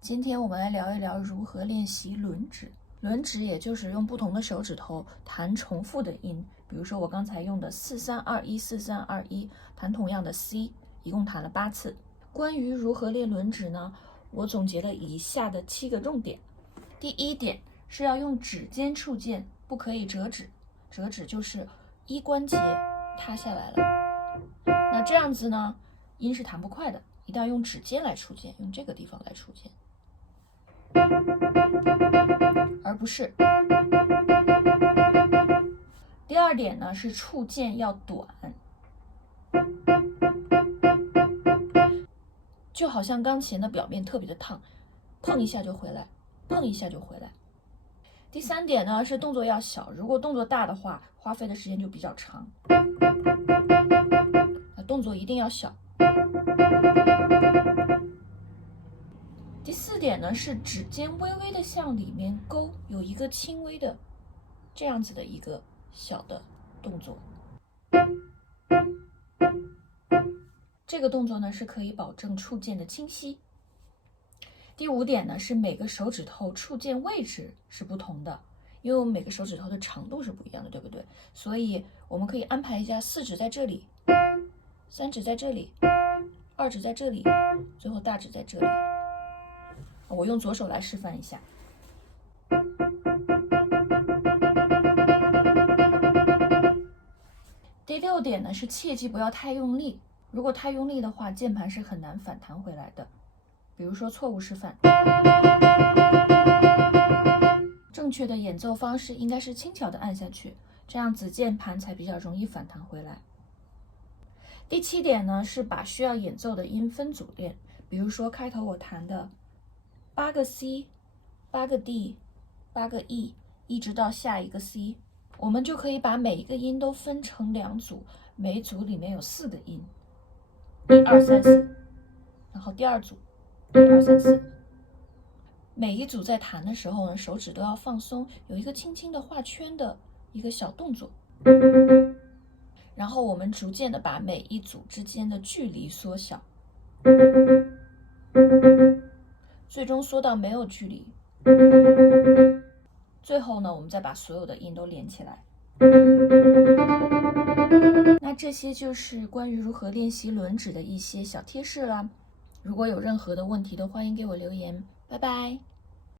今天我们来聊一聊如何练习轮指。轮指也就是用不同的手指头弹重复的音，比如说我刚才用的43214321，弹同样的 C， 一共弹了8次。关于如何练轮指呢，我总结了以下的7个重点。第一点是要用指尖触键，不可以折指。折指就是一关节塌下来了，那这样子呢，音是弹不快的，一定要用指尖来触键，用这个地方来触键，而不是。第二点呢是触键要短，就好像钢琴的表面特别的烫，碰一下就回来，碰一下就回来。第三点呢是动作要小，如果动作大的话，花费的时间就比较长。动作一定要小。第4点呢是指尖微微的向里面勾，有一个轻微的这样子的一个小的动作。这个动作呢是可以保证触键的清晰。第5点呢是每个手指头触键位置是不同的，因为我们每个手指头的长度是不一样的，对不对？所以我们可以安排一下4指在这里，3指在这里，2指在这里，最后大指在这里。我用左手来示范一下。第6点呢是切记不要太用力，如果太用力的话，键盘是很难反弹回来的。比如说错误示范，正确的演奏方式应该是轻巧的按下去，这样子键盘才比较容易反弹回来。第7点呢是把需要演奏的音分组练，比如说开头我弹的8个 C、8个 D、8个 E， 一直到下一个 C， 我们就可以把每一个音都分成2组，每组里面有4个音，1、2、3、4，然后第2组1、2、3、4。每一组在弹的时候呢，手指都要放松，有一个轻轻的画圈的一个小动作。然后我们逐渐的把每一组之间的距离缩小，最终缩到没有距离。最后呢，我们再把所有的音都连起来。那这些就是关于如何练习轮指的一些小贴士啦。如果有任何的问题都欢迎给我留言，拜拜。